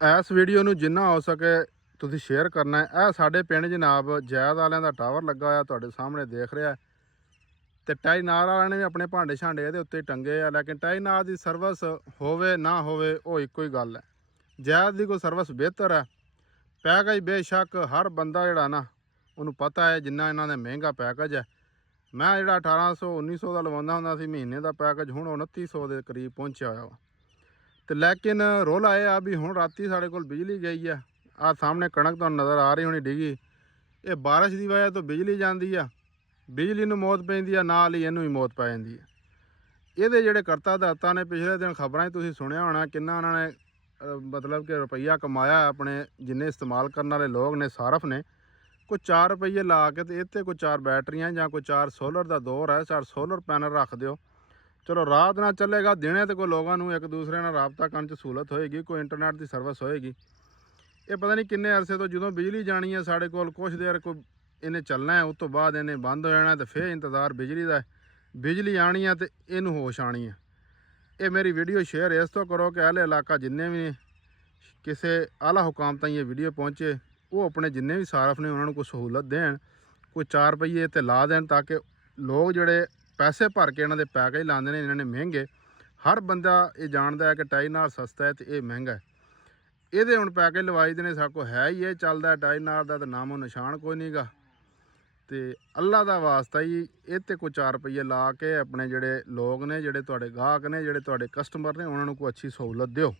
इस वीडियो नूं जिन्ना हो सके तुसीं शेयर करना है। यह साडे पिंड जनाब जैद वालियां दा टावर लगा होया तुहाडे सामने देख रहा है। तो टाईनार वालियां ने भी अपने भांडे छांडे इहदे उत्ते टंगे आ, लेकिन टाईनार की सर्विस होवे ना होवे वो इक्को ही गल है। जैद की कोई सर्विस बेहतर है। पैकेज बेशक हर बंदा जिहड़ा ना उन्होंने पता है जिन्ना इन्हां दा महंगा पैकेज है। मैं जिहड़ा 1800-1900 का लवाउंदा हुंदा सी महीने का पैकेज हुण 2900 के करीब पहुंचा होया वा। तो लेकिन रोला यह आ भी हुण राती साढ़े कोल बिजली गई है। आ सामने कणक तुहानूं नज़र आ रही होनी डिगी। ये बारिश की वजह तो बिजली जाती है, बिजली नूं मौत पैंदी है, नाल ही इनू भी मौत पै जाती है। ये जिहड़े करता दाता ने पिछले दिन खबरां तुसीं सुनिया होना किन्ना उन्होंने मतलब कि रुपया कमाया अपने जिन्ने इस्तेमाल करने वाले लोग ने सारफ ने कोई 4 रुपये ला के तो इत्ते कोई 4 बैटरियां या कोई 4 सोलर का दौर है, 4 सोलर पैनल रख दो। चलो रात ना चलेगा, दिने तो कोई लोगों को एक दूसरे नाल राबता करने च सहूलत होएगी, कोई इंटरनेट की सर्विस होएगी। ये पता नहीं किन्ने अरसे तो जो बिजली जानी है साढ़े कोल कुछ देर कोई इन्हें चलना है, उस तो बाद इन्हें बंद हो जाना है, तो फिर इंतज़ार बिजली का है। बिजली आनी है तो इनू होश आनी है। ये मेरी वीडियो शेयर इस तो करो कि अहले इलाका जिन्ने भी किसी आला हुकाम तक ये वीडियो पहुँचे, वो अपने जिन्ने भी सारफ ने उन्होंने कोई सहूलत देन, कोई 4 रुपये इत्ते ला देन, ताकि लोग जोड़े पैसे भर के इन्होंने पैकेज लाते हैं इन्होंने महंगे। हर बंदा ये जानता है कि टाईनार सस्ता है तो ये महंगा है। ये हुण पैकेज लवाई देने सारे को है ही ये चलता है टाईनार का, तो नामो निशान कोई नहीं गा। तो अल्लाह का वास्ता ही इत्ते कोई 4 रुपये ला के अपने जोड़े लोग ने, जोड़े तुहाडे गाहक ने, जोड़े तुहाडे कस्टमर ने, उन्होंने कोई अच्छी सहूलत दिओ।